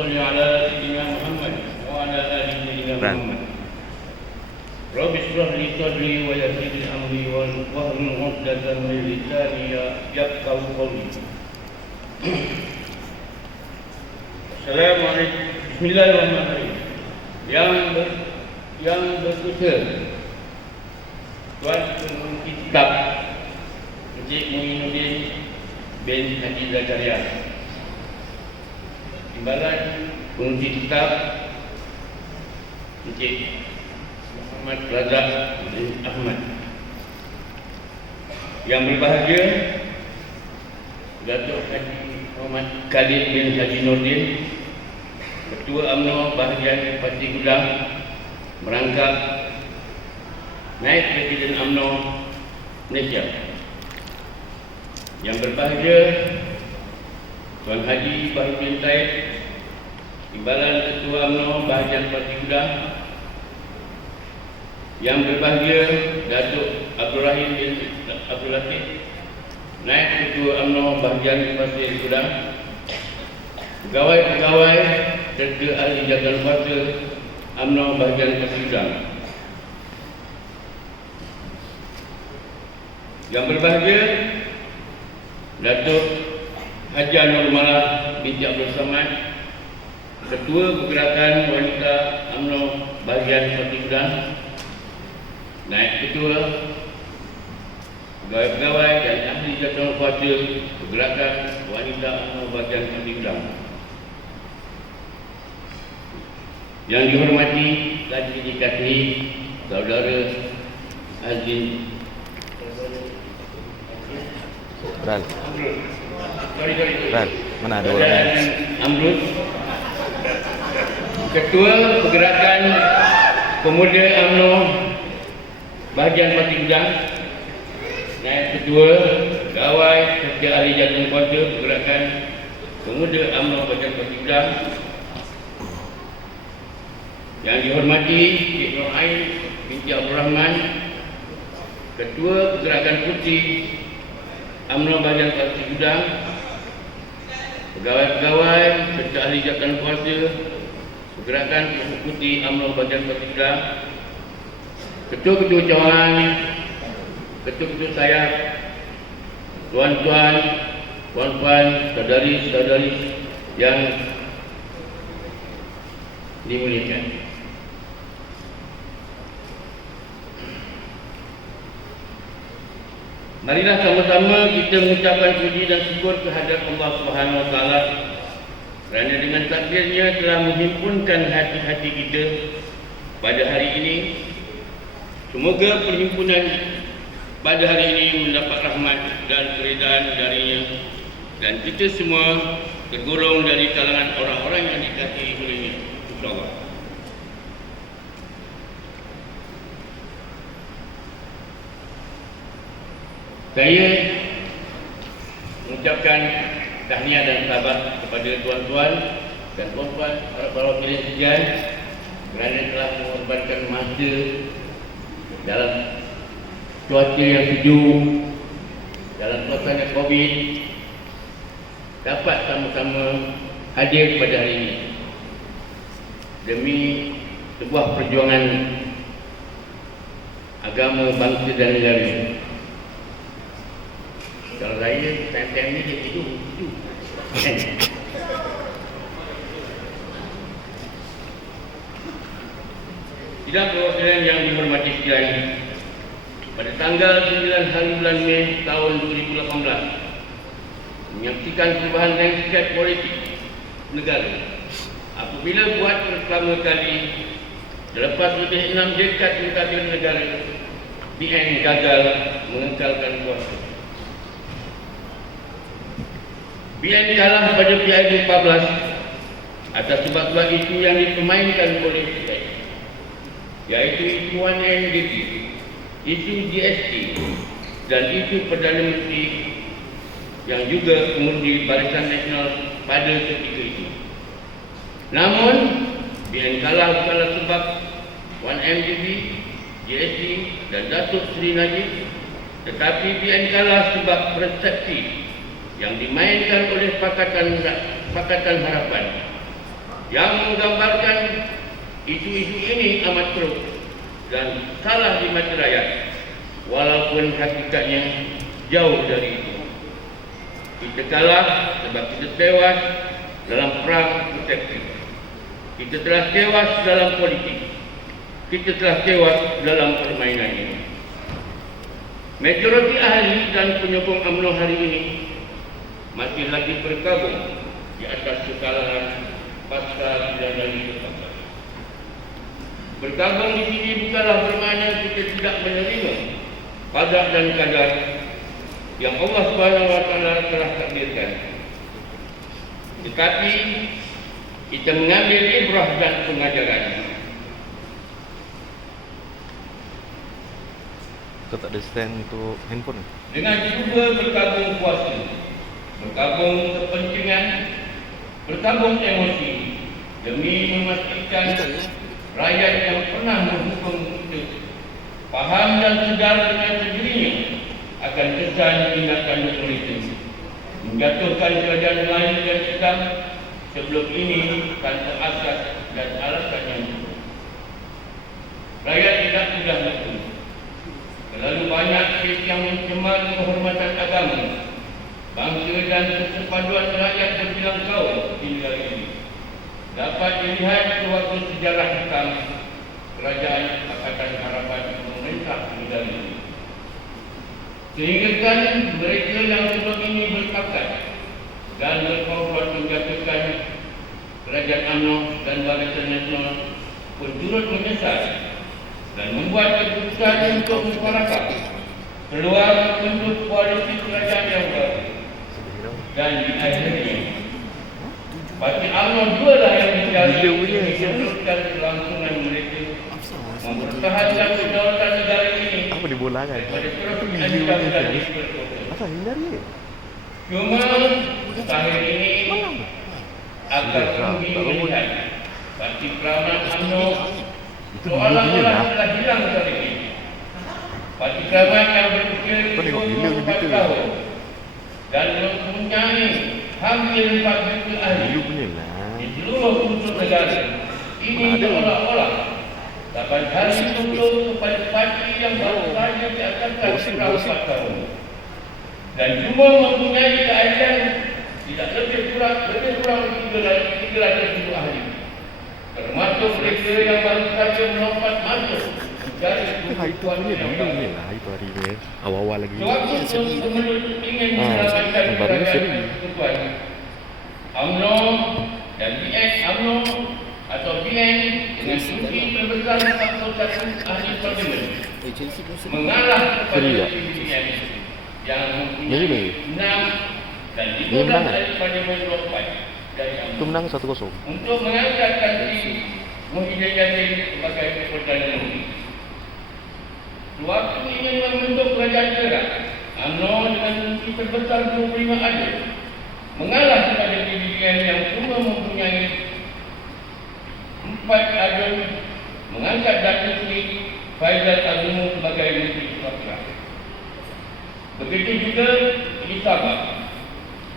صل على سيدنا محمد وعلى آل سيدنا محمد. رب اشرح لي صدري ويسر لي أمري واحلل عقدة من لساني يفقهوا قولي. Assalamualaikum. Bismillahirrahmanirrahim. Yang berkuasa Tuan Pengurusi Kitab Encik Muhyiddin bin Haji Zakaria, Timbalan Pengurusi Kitab Encik Muhammad Razak bin Ahmad, yang berbahagia Datuk Haji Muhammad Khalid bin Haji Nordin, Ketua UMNO Bahagian Parti Gudang merangkap Naib Presiden UMNO Malaysia, yang berbahagia Tuan Haji Baharudin Said, Timbalan Ketua UMNO Bahagian Parti Gudang, yang berbahagia Datuk Abdul Rahim bin Abdul Latif, Naib Ketua UMNO Bahagian Parti Gudang, pegawai-pegawai serta ahli jawatan kuasa UMNO Bahagian Parti Gudang, yang berbahagia Datuk Haji Nur Malah binti Abdul Samad, Ketua Pergerakan Wanita UMNO Bahagian Parti Gudang, Naib Ketua, pegawai-pegawai dan ahli jawatan kuasa Pergerakan Wanita UMNO Bahagian Parti Gudang. Yang dihormati lagi dikasihi saudara Azin Ral, mana ada orang Amrud, Ketua Pergerakan Pemuda UMNO Bahagian Parti Gudang, Naib Ketua, pegawai serta ahli jawatan kuasa Pergerakan Pemuda UMNO Bahagian Parti Gudang. Yang dihormati Cik Nur Ain binti Abdul Rahman, Ketua Pergerakan Putih UMNO Bahagian Parti Gudang, pegawai-pegawai serta ahli jawatan kuasa Pergerakan Putih UMNO Bahagian Parti Gudang, ketua-ketua cawangan, ketua-ketua sayap, tuan-tuan, puan-puan, saudari-saudari yang dimuliakan. Marilah sama-sama kita mengucapkan puji dan syukur kehadrat Allah Subhanahu Wa Taala kerana dengan takdirnya telah menghimpunkan hati-hati kita pada hari ini. Semoga perhimpunan pada hari ini mendapat rahmat dan keridaan darinya, dan kita semua tergolong dari kalangan orang-orang yang dikasihi olehnya, insya-Allah. Saya mengucapkan tahniah dan selamat kepada tuan-tuan dan puan-puan para wakil sekalian kerana telah mengorbankan masa dalam cuaca yang sejuk, dalam suasana COVID, dapat sama-sama hadir pada hari ini demi sebuah perjuangan agama, bangsa dan negara. Kalau saya time-time ni dia tidur. Sidang perwakilan yang dihormati sekalian, pada tanggal 9 hari bulan Mei tahun 2018 menyaksikan perubahan landscape politik negara apabila buat pertama kali selepas lebih 6 dekad mentadbir negara, BN gagal mengekalkan kuasa. BN kalah pada PIB 14 atas sebab-sebab isu yang dipermainkan oleh PIB, iaitu isu 1MDB, isu GST dan isu Perdana Menteri yang juga mengundi Barisan Nasional pada ketika itu. Namun BN kalah bukanlah sebab 1MDB, GST dan Datuk Seri Najib, tetapi BN kalah sebab persepsi yang dimainkan oleh Pakatan Harapan yang menggambarkan isu-isu ini amat teruk dan salah di mata rakyat, walaupun hakikatnya jauh dari itu. Kita kalah sebab kita tewas dalam perang protektif. Kita telah tewas dalam politik. Kita telah tewas dalam permainan ini. Majoriti ahli dan penyokong UMNO hari ini masih lagi berkabung di atas kesalahan pasal 19. Berkabung di sini bukanlah bermakna kita tidak menerima qada dan qadar yang Allah SWT telah takdirkan. Tetapi kita mengambil ibrah dan pengajaran. Kau tak ada stand untuk handphone? Dengan cuba berkabung kuasa, berkabung kepentingan, berkabung emosi demi memastikan rakyat yang pernah menghukum kita faham dan sedar dengan sendirinya akan kesan tindakan otoriter, menjatuhkan kerajaan Melayu dan Islam sebelum ini tanpa asas dan alasan yang cukup. Rakyat tidak mudah betul. Terlalu banyak kes yang mencemar kehormatan agama, bangsa dan persepaduan rakyat berbilang kaum di negara ini. Dapat dilihat sewaktu sejarah hitam kerajaan Pakatan Harapan memerintah negara ini. Sehingga kan mereka yang sebelum ini berpakat dan berkomplot menjatuhkan kerajaan UMNO dan Barisan Nasional pun turut menyesal dan membuat keputusan untuk mufakat keluar bentuk koalisi kerajaan yang baru. Dan di akhirnya parti UMNO dua lah yang mencari meneruskan kelangsungan mereka mempertahankan kedaulatan negara ini. Apa di bola kan? Pada terus ancam dan berkota. Apa hindari? Cuma tahun ini agar pemilihan parti Kramat UMNO seolah-olah telah hilang dari ini. Parti Kramat yang berusia 24 tahun dan mempunyai hampir 4 juta ahli di seluruh unsur negara ini seolah-olah dapat hari tunduk kepada parti yang baru saja diataskan selama 4 tahun dan cuma mempunyai keahlian tidak lebih kurang 300 ahli, termasuk mereka yang baru saja melompat masuk mencari kebutuhan yang baru. Itu hari ni awal-awal lagi. Sewaktu pemerintah ingin menyelamatkan kerajaan persekutuan, UMNO dan BN UMNO atau BN dengan kursi terbesar 41 ahli parlimen mengalah kepada BN yang mempunyai 6 dan 15 ahli parlimen lompat dari UMNO. Itu menang 1-0. Untuk mengangkat Tan Muhyiddin Yassin sebagai Perdana Menteri. Sewaktu ingin membentuk kerajaan negara, UMNO dengan kursi terbesar 25 ada mengalah kepada BN yang cuma mempunyai 4 ada mengangkat Datuk Seri Faizal Azimu sebagai Menteri Suratera. Begitu juga di Sabah,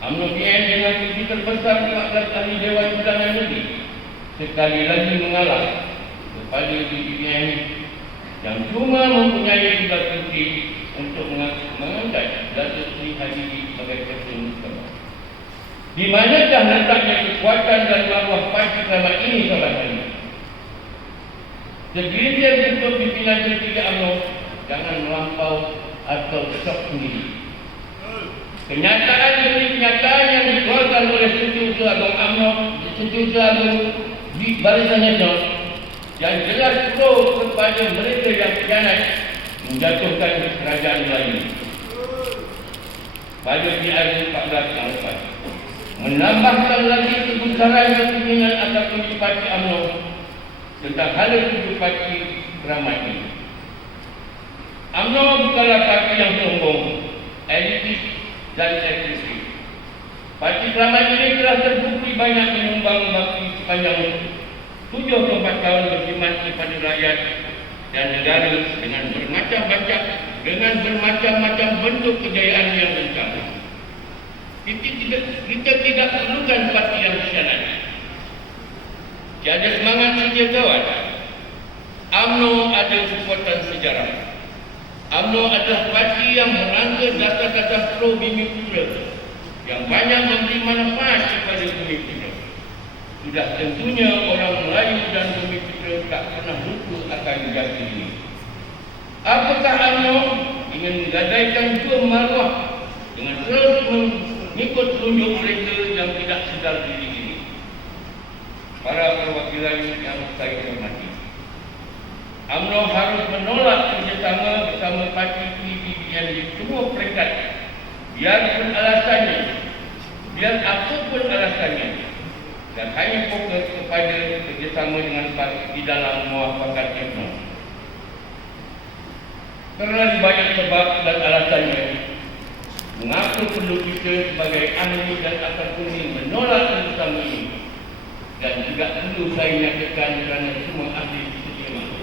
UMNO BN dengan kursi terbesar 14 ahli Dewan Undangan Negeri sekali lagi mengalah kepada BN yang cuma mempunyai 11 kursi untuk mengangkat Datuk Seri Habibie sebagai Presiden Sabah. Di manakah letaknya kekuatan dan maruah parti Kramat ini sahabat-sahabat? Segelintir bentuk pimpinan tertiga UMNO jangan melampau atau kesok sendiri. Kenyataan demi kenyataan yang dikeluarkan oleh Setiausaha Agung UMNO, Setiausaha Agung di Barisan Nasional yang jelas pro kepada mereka yang khianat menjatuhkan kerajaan Melayu pada PRU 14 yang lepas. Menambahkan lagi kebesaran kepimpinan akademi parti UMNO tentang hala tujuh parti Kramat ini. UMNO bukanlah parti yang sombong, elitis dan eksklusif. Parti Kramat ini telah terbukti banyak menyumbang bakti sepanjang 74 tahun berkhidmat kepada rakyat dan negara dengan bermacam-macam bentuk kejayaan yang lengkap. Kita tidak perlukan parti yang khianat. sedia kawan, UMNO ada kekuatan sejarah. UMNO adalah parti yang merangka dasar-dasar pro Bumi Putra yang banyak memberi manfaat kepada Bumi Putra. Sudah tentunya orang Melayu dan Bumi Putra tak pernah lupa akan jati diri. Apakah UMNO ingin menggadaikan dua maruah dengan terus mengikut tunjuk mereka yang tidak sedar diri ini? Para perwakilan yang saya hormati, UMNO harus menolak kerjasama bersama parti PDIPN di semua peringkat, biarpun alasannya, biar apapun alasannya, dan hanya fokus kepada kerjasama dengan parti di dalam muafakat UMNO. Kerana banyak sebab dan alasannya, mengapa perlu kita sebagai ahli dan akar kuning menolak kerjasama ini, dan juga perlu saya nyatakan kerana semua ahli sedia mahu.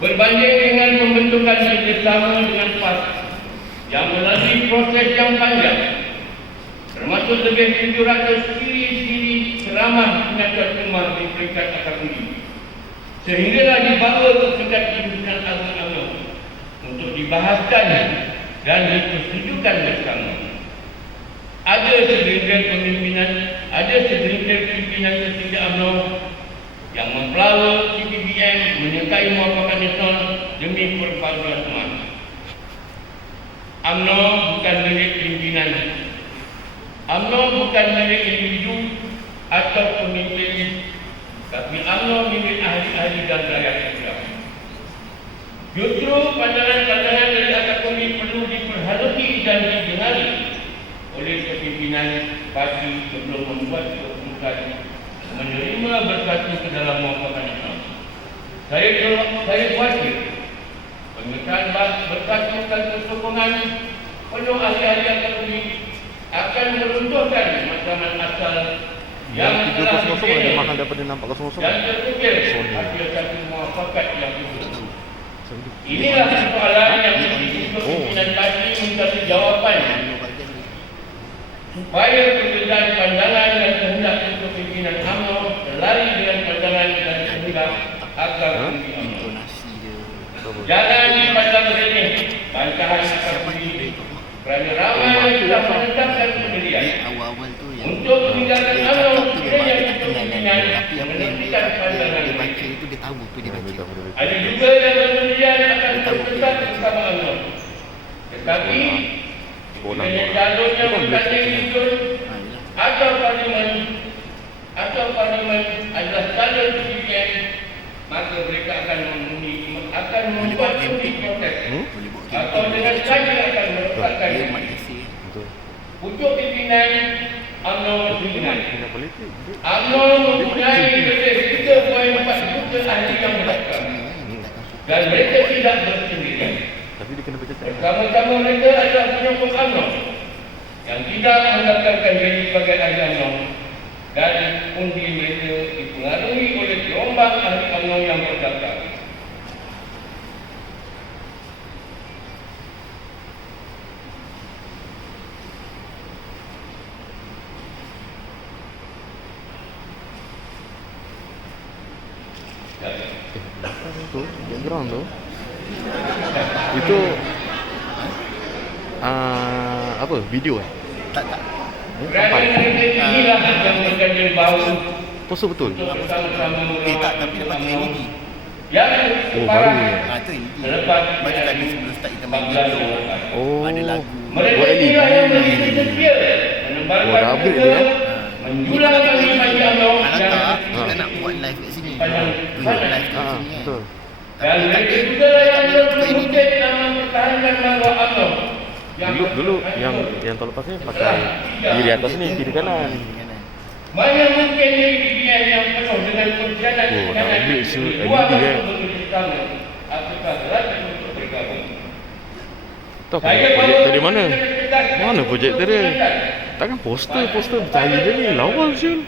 Berbanding dengan pembentukan kerjasama dengan PAS yang melalui proses yang panjang, termasuk lebih 700 siri-siri ceramah pengajar rumah di peringkat akar kuning, sehinggalah dibawa ke tingkat pimpinan UMNO untuk dibahaskan dan dipersetujukan bersama. Ada segelintir pimpinan tertinggi UMNO yang mempelawa PDIPN menyertai muafakat nasional demi perpaduan umat. UMNO bukan milik pimpinan, UMNO bukan milik individu atau pemimpin, tapi UMNO milik ahli-ahli dan rakyat Islam. Justru pandangan-pandangan dari akar kuning perlu diperhatikan dan didenari oleh kepimpinan parti sebelum membuat keputusan menerima bersatu ke dalam muafakat nasional. Saya khawatir pengesahan bersatu dan kesokongan penuh ahli-ahli akar kuning akan meruntuhkan masyarakat asal yang telah dibina makan daripada nampak kosong-kosong. dan terukir hasil satu muafakat yang utuh. Inilah soalan yang pimpinan parti minta jawapan supaya perbezaan pandangan dan kehendak untuk pimpinan UMNO berlari dengan pandangan dan kehendak akar kuning UMNO. Jangan dipandang remeh bantahan akar kuning kerana ramai yang sudah menetapkan pendirian untuk meninggalkan UMNO sekiranya itu pimpinan yang menentukan pandangan mereka. Ada juga yang berpendirian akan tetap bersama UMNO, tetapi dengan jalurnya berkanding hidup atau parlimen adalah jalur PDIPN, maka mereka akan membuat undi protes atau dengan saja akan meletakkan pucuk pimpinan UMNO pimpinan. UMNO mempunyai lebih 3.4 juta ahli yang mendaftar dan mereka tidak bersendirian. Bersama-sama mereka adalah penyokong UMNO yang tidak mendaftarkan diri sebagai ahli UMNO, dan undi mereka dipengaruhi oleh gelombang ahli UMNO yang berdaftar. Itu background tu. Itu apa? Video Tak. Kerana mereka inilah yang berganding bahu Poster betul. bersama-sama Tak, tapi dapat LED. yang Oh, baru ni. Itu LED. selepas Macam tadi sebelum start kita main video. Oh. Ada lagu. mereka Oh, LED. inilah yang begitu setia Oh, menebarkan dah upgrade berita, dia, menjulang kami bagi UMNO Kalau dan tak, kita nak buat live kat sini. Buat live kat sini kan. Betul. dan mereka juga yang bermungkin dalam mempertahankan maruah UMNO. Dulu yang tahun lepas ni pakai kiri atas ni, kiri kanan. Mana mungkin PDIPN yang penuh dengan perjalanan Oh, dah ambil LED luar kan? untuk bekerjasama, apakah berlaku untuk bergabung? Tahu projek dari mana? Mana projektor dia? Takkan poster bercahaya dia ni lawa sial.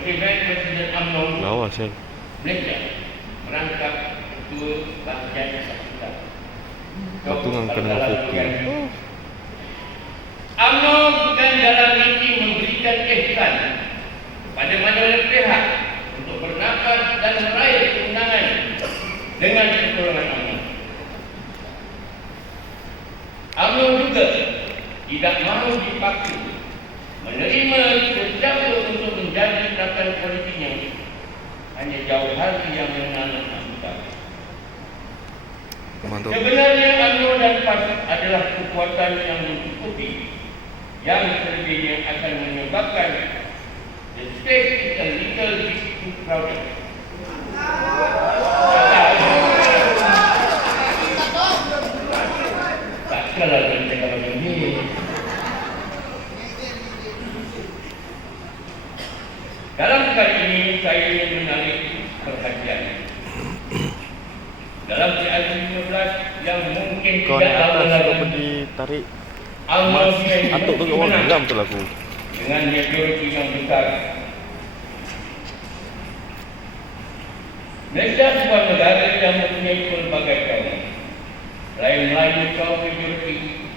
Oleh baik Presiden UMNO Lawa sial. Malaysia merangkap ketua bahagian eksekutif. Patungan kena fokus. UMNO bukan dalam rangka memberikan ihsan pada mana-mana pihak untuk bernafas tu. Sebenarnya UMNO dan PAS adalah kekuatan yang mencukupi yang selebihnya akan menyebabkan the state is a little bit too crowded. Tak salah kalau cakap macam ni. Dalam kali ini saya ingin menarik perhatian dalam PRU 15 yang mungkin Kau tidak naik lama atas kau lagi pergi tarik UMNO atuk tu kat bawah menang geram tu lah aku. dengan majoriti yang besar. Malaysia sebuah negara yang mempunyai pelbagai kaum. Selain Melayu kaum majoriti,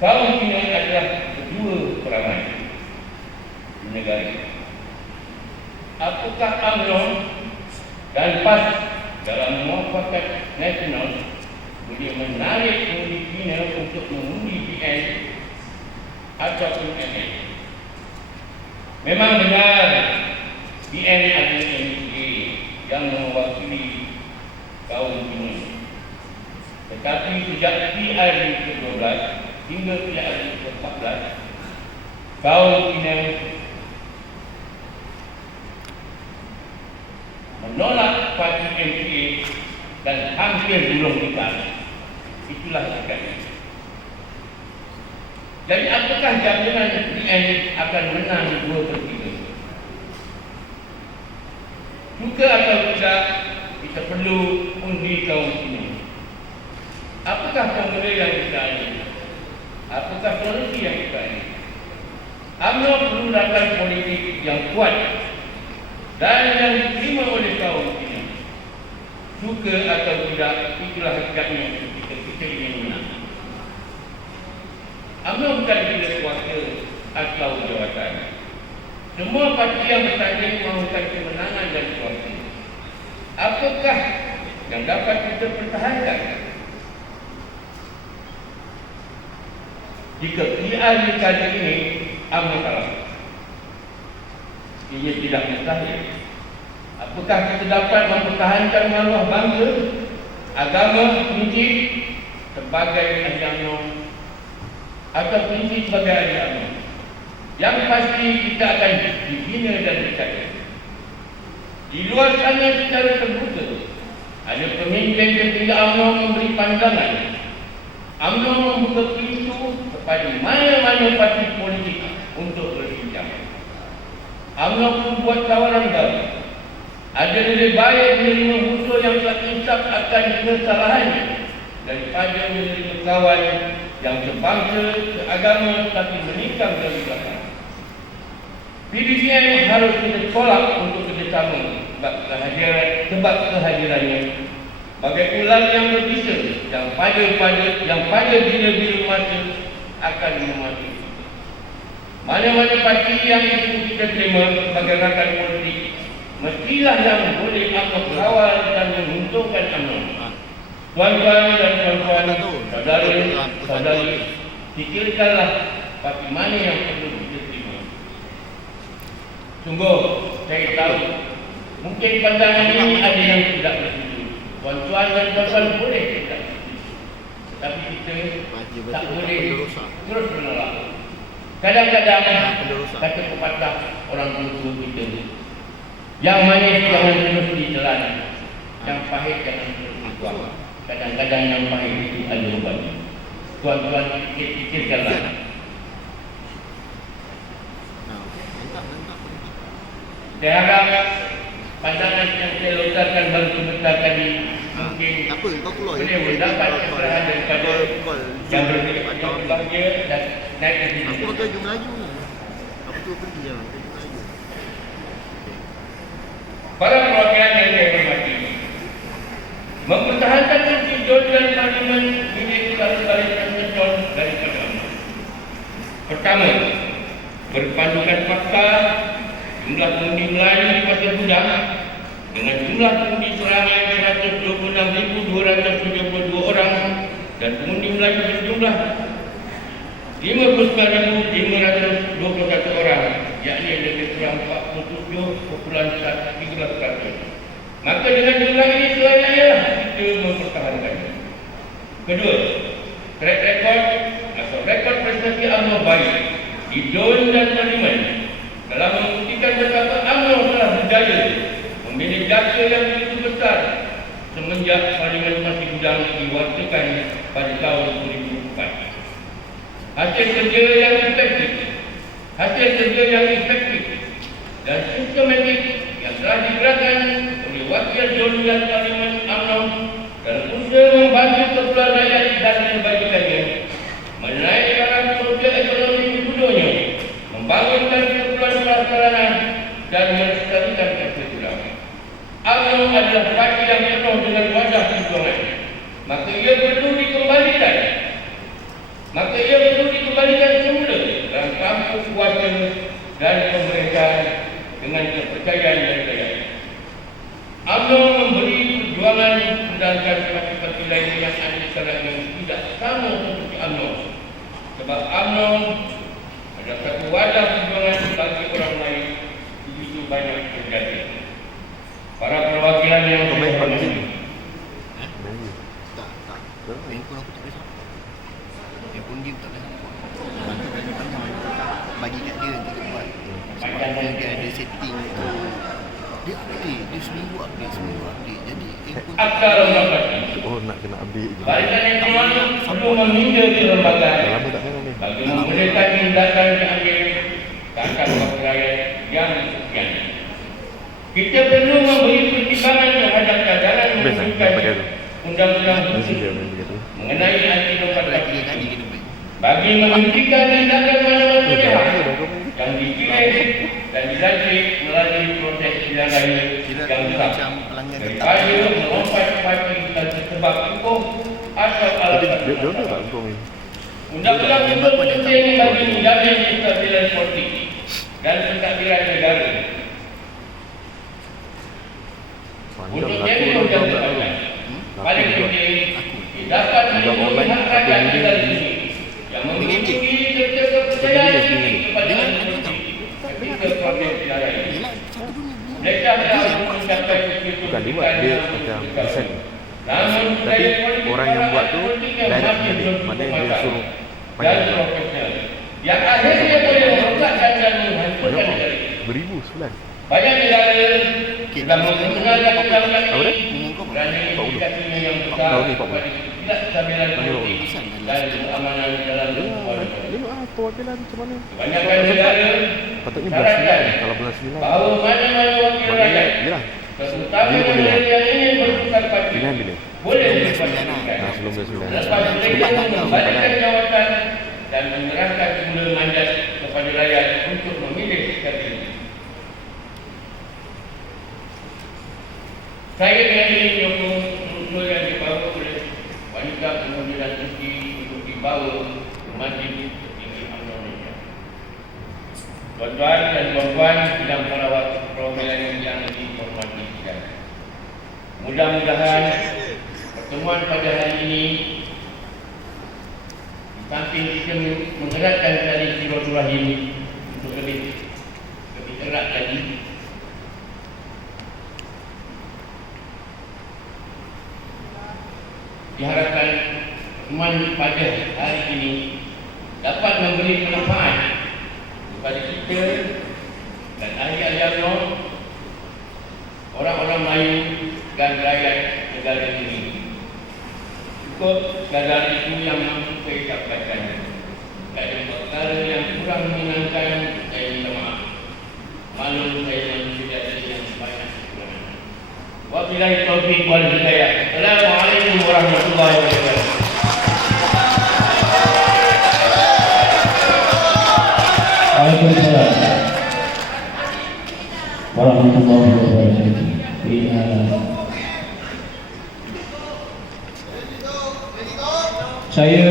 kaum Cina adalah kedua peramai di negara. Apakah UMNO dan PAS dalam muafakat nasional boleh menarik undi Cina untuk mengundi PN ataupun MN? Memang benar PN adalah MCA yang mewakili kaum Cina. Tetapi sejak PRU ke-12 hingga PRU ke-14, kaum Cina menolak parti MCA dan hampir belum ditarik. Itulah sikapnya. Jadi apakah jaminan PN akan menang 2/3? Suka atau tidak, kita perlu undi kaum Cina. Apakah formula yang kita ini? Apakah solusi yang kita ini? UMNO perlu lakukan politik yang kuat dan yang diterima oleh kaum Cina. Suka atau tidak, itulah hakikatnya kita ingin menang. UMNO bukan bila kuasa atau jawatan. Semua parti yang bertanding mahukan kemenangan dan kuasa. Apakah yang dapat kita pertahankan? Jika PRU kali ini UMNO kalah, ia tidak mustahil. Apakah kita dapat mempertahankan maruah bangsa, agama, prinsip sebagai ahli UMNO atau prinsip sebagai ahli UMNO? Yang pasti kita akan dibina dan dicatat. Di luar sana secara terbuka ada pemimpin ketiga UMNO memberi pandangan. UMNO membuka pintu kepada mana-mana parti politik untuk berbincang. UMNO pun buat tawaran baru. Ada lebih baik menerima musuh yang telah insaf akan kesalahannya daripada menerima kawan yang sebangsa, seagama tapi menikam dari belakang. PBBM harus kita tolak untuk kerjasama sebab kehadirannya bagai ular yang berbisa yang pada bila-bila masa akan memati. Mana-mana parti yang itu kita terima sebagai rakan politik mestilah yang boleh UMNO kawal dan menguntungkan UMNO. Tuan-tuan dan tuan-tuan, saudara-saudari, fikirkanlah parti mana yang perlu kita terima. Sungguh, saya tahu mungkin pandangan ini ada yang tidak bersetuju. Tuan-tuan dan tuan-tuan boleh tidak setuju, tetapi kita tak boleh terus menolak. Kadang-kadang kata pepatah orang tua kita, yang manis jangan terus ditelan, yang pahit jangan terus dibuang. Kadang-kadang yang pahit itu ada obatnya. Tuan-tuan fikirkanlah. Saya harap pandangan yang saya lontarkan baru sebentar tadi mungkin boleh mendapat kecerahan daripada yang berbahagia dan naik ke sini. Aku pakai hujung Melayu ni. Aku tu pergi je. Hujung Melayu. Para perwakilan yang saya hormati, mempertahankan prinsip Jordan Parlimen ini sekali-kali tersentuh daripada UMNO. Pertama, berpandukan fakta jumlah pengundi Melayu di Pasir Gudang dengan jumlah pengundi serangan 126,272 orang dan pengundi Melayu berjumlah 59,521 orang, yakni lebih kurang 47,13%. Maka dengan jumlah ini selayaknya kita mempertahankannya. Kedua, track record atau rekod prestasi UMNO baik di DUN dan Parlimen dalam membuktikan betapa UMNO telah berjaya memilih jasa yang begitu besar semenjak Parlimen Masih Gudang diwakilkan pada tahun 2004. Hasil kerja yang efektif dan sistematik yang telah digerakkan oleh wakil DUN dan Parlimen UMNO dalam usaha membantu kumpulan rakyat dan kebajikannya, menaikkan sosial ekonomi penduduknya, membangunkan kumpulan prasarana dan melestarikan kesejukan. UMNO adalah parti yang penuh dengan wadah perjuangan, maka ia perlu dikembalikan semula dalam tampuk kuasa dan pemerintahan dengan kepercayaan dan daya. UMNO memberi perjuangan sedangkan parti-parti lain yang ada sekarang yang tidak sama seperti UMNO. Sebab UMNO adalah satu wadah perjuangan bagi orang lain begitu banyak terjadi. Para perwakilan yang Komen. Tak. Handphone aku tak boleh sampai. Handphone dia tak boleh sampai. Bantu panjang. Bagi kat dia nanti dia buat. Sebab dia ada setting tu. Dia update. Dia seminggu update. Jadi handphone akta lembaga parti. Oh, nak kena ambil je. Barisan yang keluar perlu meminta kelembagaan Dah lama tak tengok ni. bagi memberikan tindakan diambil akan wakil rakyat yang sekian. Kita perlu memberi pertimbangan terhadap keadaan Best lah, menunjukkan pakai tu. undang-undang Mesti khusus dia main begitu. mengenai anti lembaga lagi parti kali kena baik. bagi menghentikan tindakan mana-mana Dah pihak lama dah kau main. yang dipilih dan dilantik melalui proses pilihan raya Kira yang macam sah pelanggan daripada melompat parti dan sebab hukum atau Tapi alasan dia tak kau main. Undang-undang itu penting bagi menjamin kestabilan politik dan pentadbiran negara. Panjang Untuk laku jadi orang undang tak tahu. undang Laku paling juga. penting dapat Undang melindungi online, hak rakyat satu negara minit. ini yang memiliki serta Satu kepercayaan minit, tinggi minit. kepada Dengan ahli mana politik ketika proses pilihan raya. Yelah, satu dunia. Mereka telah mencapai Bukan dia buat, dia macam design. Namun Tapi orang yang buat tu direct balik. Maknanya dia suruh dan panjang. profesional yang akhirnya boleh merosakkan dan menghancurkan Banyak negara kau. ini. Beribu sebulan. Banyak negara sedang menggunakan undang-undang Apa dia? ini kerana Pak Ulu. implikasinya yang besar Tahun ni, Pak Ulu. kepada ketidakstabilan Tahun ni, politik dan keamanan dalam sebuah negara. Tengok lah perwakilan macam mana. Kebanyakan negara Patutnya bulan 9. Kalau bulan 9. bahawa mana-mana wakil Maknanya, rakyat yelah. terutama Bila boleh negara lah. yang ingin bertukar parti Pilihan bila? boleh Sebelum dipastikan. Nah, sebelum bulan 9. Lepas mereka mengembalikan jawatan dan menyerahkan semula mandat kepada rakyat untuk memilih secara ini. Saya dengan ini menyokong usul yang dibawa oleh wanita pengambilan cuti untuk dibawa ke majlis tertinggi UMNO Malaysia. Tuan-tuan dan puan-puan sidang para perwakilan yang dihormati sekalian. Mudah-mudahan pertemuan pada hari ini di samping kita menggerakkan tali silaturahim untuk lebih erat lagi, diharapkan pertemuan pada hari ini dapat memberi manfaat kepada kita dan ahli-ahli UMNO, orang-orang Melayu dan rakyat negara ini. Cukup sekadar itu yang mampu saya sampaikan. Tak ada perkara yang kurang menyenangkan, saya minta maaf. Maklum saya manusia biasa yang banyak kekurangan. Wabillahi taufiq wal hidayah. Assalamualaikum warahmatullahi wabarakatuh. Waalaikumsalam warahmatullahi wabarakatuh. Saya